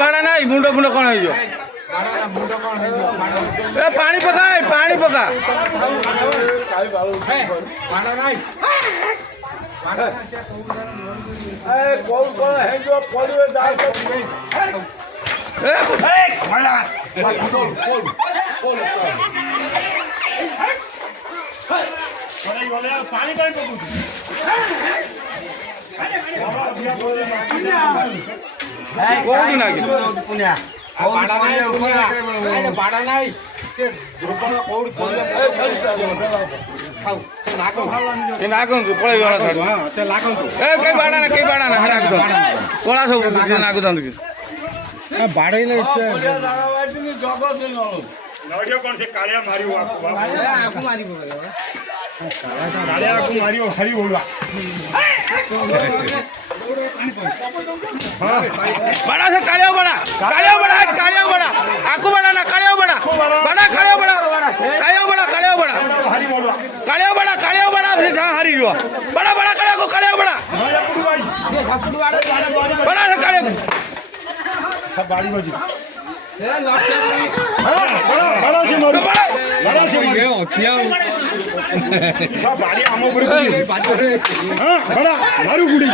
भाड़ा ना मुंड फुंड कौन है पानी पका पानी पका पानी कौन से कालिया मारी कालिया मारी हरी होगा बड़ा से कालिया बड़ा आकू बड़ा ना कालिया बड़ा कालिया बड़ा फिर जहाँ हरी हुआ बड़ा कालिया को कालिया बड़ा से कालिया को सब बाड़ी बजी बड़ा से सब बाड़ी आमो पर बड़ा मारू गुड़ी